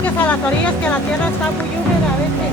acerques a las orillas que la tierra está muy húmeda, vete.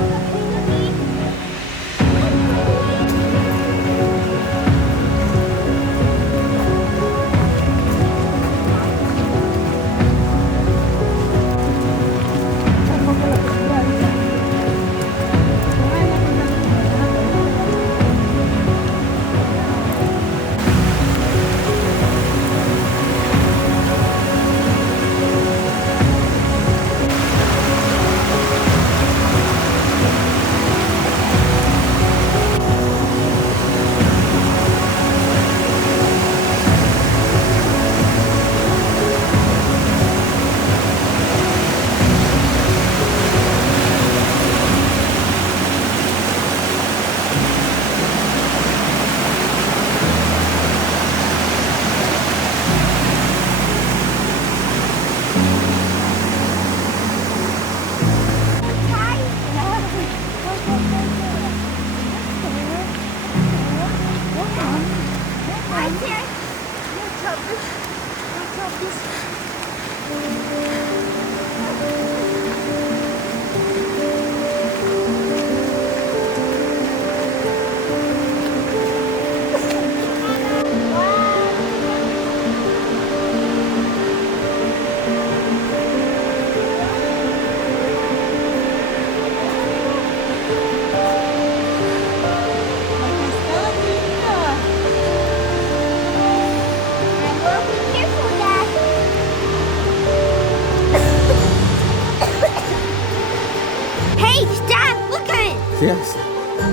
Yes.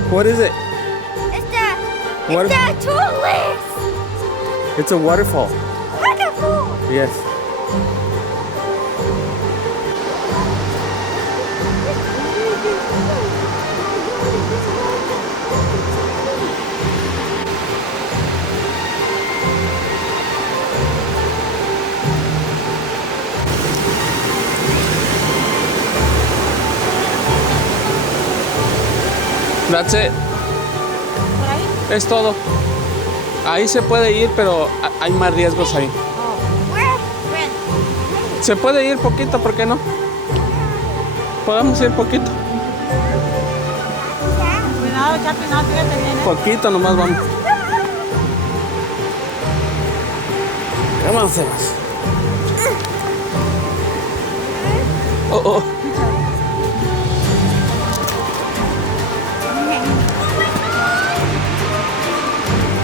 What is it? It's the tulips. It's a waterfall. Wonderful. Yes. That's it. ¿Por ahí? Es todo. Ahí se puede ir, pero hay más riesgos ahí. Se puede ir poquito, ¿por qué no? Podemos ir poquito. Cuidado, Chapi, no, fíjate bien, ¿eh? Poquito nomás vamos. Vamos, Sebas. Oh, oh.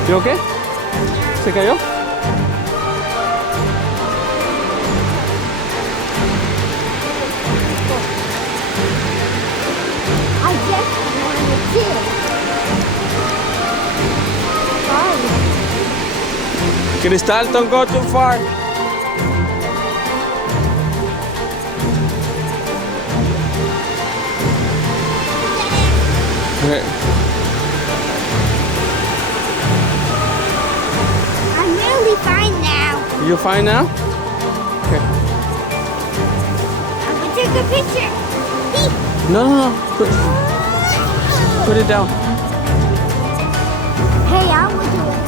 ¿Y qué? ¿Se cayó? I just wanted to. Cristal, don't go too far. Okay. I'm nearly fine now. You fine now? Okay. I'm gonna take a picture. No. Put it down. Hey, I will do it.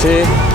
Sí.